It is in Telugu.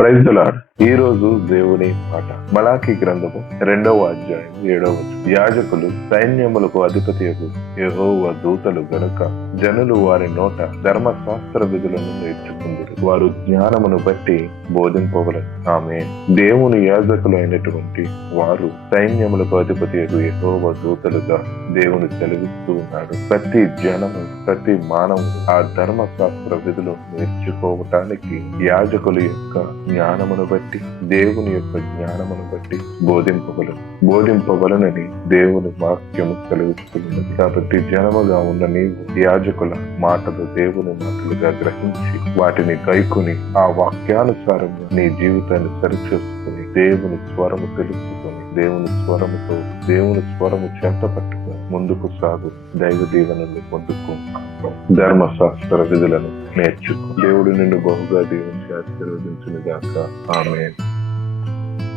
Praise the lord. ఈ రోజు దేవుని మాట మలాకి గ్రంథము 2వ అధ్యాయం 7వ వచనం. యాజకులు సైన్యములకు అధిపతియగు యెహోవా దూతలు గనుక జనులు వారి నోట ధర్మశాస్త్ర విధులను నేర్చుకుందరు, వారు జ్ఞానమును బట్టి బోధింపవలను. ఆమేన్. దేవుని యాజకులు అయినటువంటి వారు సైన్యములకు అధిపతియగు యెహోవా దూతలుగా దేవుని సెలవిస్తూ ఉన్నాడు. ప్రతి జనము, ప్రతి మానవుడు ఆ ధర్మశాస్త్ర విధులు నేర్చుకోవటానికి యాజకుల యొక్క జ్ఞానమును బట్టి, దేవుని యొక్క జ్ఞానమును బట్టి బోధింపవలనని దేవుని వాక్యము సెలవిస్తున్నది. కాబట్టి జనముగా ఉన్న నీవు యాజకుల మాటలు దేవుని మాటలుగా గ్రహించి వాటిని గైకొని ఆ వాక్యానుసారంగా నీ జీవితాన్ని సరిచేసుకుని దేవుని స్వరము తెలుసుకొని దేవుని స్వరము చెంత పట్టుకొని ముందుకు సాగు. దైవ దీవెనలు పొందుకో, ధర్మశాస్త్ర విధులను నేర్చుకో. దేవుడు నిన్ను బహుగా దీవించి ఆశీర్వదించును గాక. ఆమేన్.